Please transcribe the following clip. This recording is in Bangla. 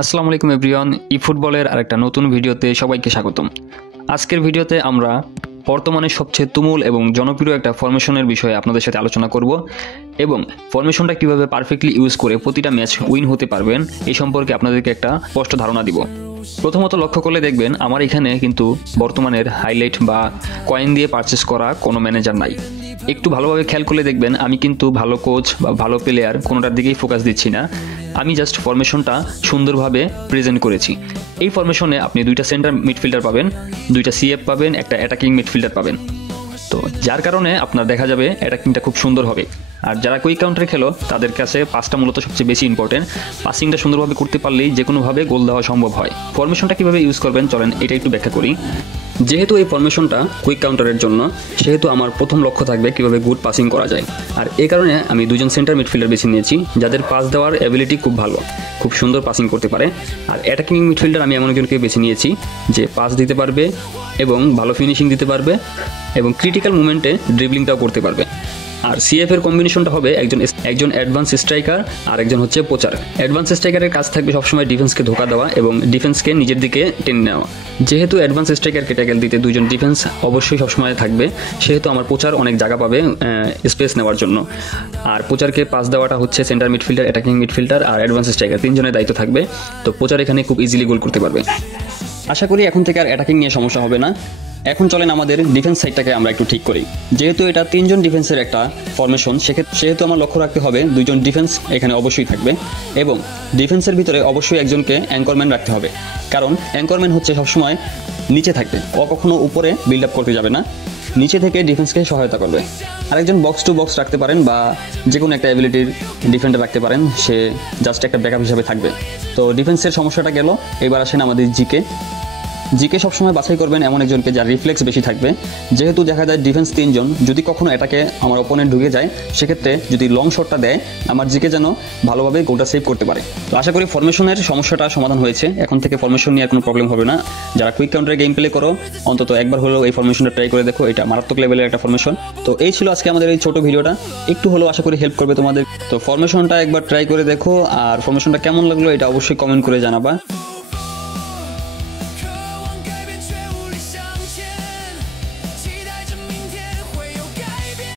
আসসালামু আলাইকুম এভরিওয়ান, ফুটবলের আরেকটা নতুন ভিডিওতে সবাইকে স্বাগতম। আজকের ভিডিওতে আমরা বর্তমানে সবচেয়ে তুমুল এবং জনপ্রিয় একটা ফরমেশনের বিষয়ে আপনাদের সাথে আলোচনা করব এবং ফরমেশনটা কিভাবে পারফেক্টলি ইউজ করে প্রতিটা ম্যাচ উইন হতে পারবেন এই সম্পর্কে আপনাদেরকে একটা স্পষ্ট ধারণা দিব। প্রথমত লক্ষ্য করলে দেখবেন আমার এখানে কিন্তু বর্তমানের হাইলাইট বা কয়েন দিয়ে পারচেস করা কোনো ম্যানেজার নাই। একটু ভালোভাবে খেয়াল করলে দেখবেন আমি কিন্তু ভালো কোচ বা ভালো প্লেয়ার কোনোটার দিকেই ফোকাস দিচ্ছি না, আমি জাস্ট ফরমেশনটা সুন্দরভাবে প্রেজেন্ট করেছি। এই ফরমেশনে আপনি দুইটা সেন্টার মিডফিল্ডার পাবেন, দুইটা সিএফ পাবেন, একটা অ্যাটাকিং মিডফিল্ডার পাবেন। তো যার কারণে আপনার দেখা যাবে অ্যাটাকিংটা খুব সুন্দর হবে। আর যারা কুইক কাউন্টারে খেলো তাদের কাছে পাসটা মূলত সবচেয়ে বেশি ইম্পর্টেন্ট। পাসিংটা সুন্দরভাবে করতে পারলেই যে কোনোভাবে গোল দেওয়া সম্ভব হয়। ফরমেশনটা কীভাবে ইউজ করবেন চলেন এটা একটু ব্যাখ্যা করি। যেহেতু এই ফরমেশনটা কুইক কাউন্টারের জন্য, সেহেতু আমার প্রথম লক্ষ্য থাকবে কীভাবে গুড পাসিং করা যায়। আর এই কারণে আমি দুজন সেন্টার মিডফিল্ডার বেছে নিয়েছি যাদের পাস দেওয়ার অ্যাবিলিটি খুব ভালো, খুব সুন্দর পাসিং করতে পারে। আর অ্যাটাকিং মিডফিল্ডার আমি এমন একজনকে বেছে নিয়েছি যে পাস দিতে পারবে এবং ভালো ফিনিশিং দিতে পারবে এবং ক্রিটিক্যাল মুমেন্টে ড্রিবলিংটাও করতে পারবে। আর সিএফ এর কম্বিনেশনটা হবে একজন অ্যাডভান্স স্ট্রাইকার আর একজন হচ্ছে পোচার। অ্যাডভান্স স্ট্রাইকারের কাজ থাকবে সবসময় ডিফেন্সকে ধোকা দেওয়া এবং ডিফেন্সকে নিজের দিকে টেনে নেওয়া। যেহেতু অ্যাডভান্স স্ট্রাইকারকে ট্যাকেল দিতে দুজন ডিফেন্স অবশ্যই সবসময় থাকবে, সেহেতু আমার পোচার অনেক জায়গা পাবে স্পেস নেওয়ার জন্য। আর পোচারকে পাস দেওয়াটা হচ্ছে সেন্টার মিডফিল্ডার, অ্যাটাকিং মিডফিল্ডার আর অ্যাডভান্স স্ট্রাইকার তিনজনের দায়িত্ব থাকবে। তো পোচার এখানে খুব ইজিলি গোল করতে পারবে। আশা করি এখন থেকে আর অ্যাটাকিং নিয়ে সমস্যা হবে না। এখন চলেন আমাদের ডিফেন্স সাইডটাকে আমরা একটু ঠিক করি। যেহেতু এটা তিনজন ডিফেন্সের একটা ফরমেশন, সেহেতু আমার লক্ষ্য রাখতে হবে দুইজন ডিফেন্স এখানে অবশ্যই থাকবে এবং ডিফেন্সের ভিতরে অবশ্যই একজনকে অ্যাঙ্করম্যান রাখতে হবে। কারণ অ্যাঙ্করম্যান হচ্ছে সবসময় নিচে থাকবে, ও কখনো উপরে বিল্ড আপ করতে যাবে না, নিচে থেকে ডিফেন্সকে সহায়তা করবে। আরেকজন বক্স টু বক্স রাখতে পারেন বা যে কোনো একটা অ্যাবিলিটির ডিফেন্ডার রাখতে পারেন, সে জাস্ট একটা ব্যাকআপ হিসাবে থাকবে। তো ডিফেন্সের সমস্যাটা গেল। এবার আসেন আমাদের জিকে সবসময় বাছাই করবেন এমন একজনকে যার রিফ্লেক্স বেশি থাকবে। যেহেতু দেখা যায় ডিফেন্স তিনজন, যদি কখনো এটাকে আমার অপোনেন্ট ঢুকে যায়, সেক্ষেত্রে যদি লং শটটা দেয় আমার জিকে যেন ভালোভাবে গোলটা সেভ করতে পারে। তো আশা করি ফরমেশনের সমস্যাটা সমাধান হয়েছে। এখন থেকে ফরমেশন নিয়ে কোনো প্রবলেম হবে না। যারা কুইক কাউন্টারে গেম প্লে করো অন্তত একবার হলেও এই ফরমেশনটা ট্রাই করে দেখো, এটা মারাত্মক লেভেলের একটা ফরমেশন। তো এই ছিল আজকে আমাদের এই ছোট ভিডিওটা, একটু হলেও আশা করি হেল্প করবে তোমাদের। তো ফরমেশনটা একবার ট্রাই করে দেখো, আর ফরমেশনটা কেমন লাগলো এটা অবশ্যই কমেন্ট করে জানাবা।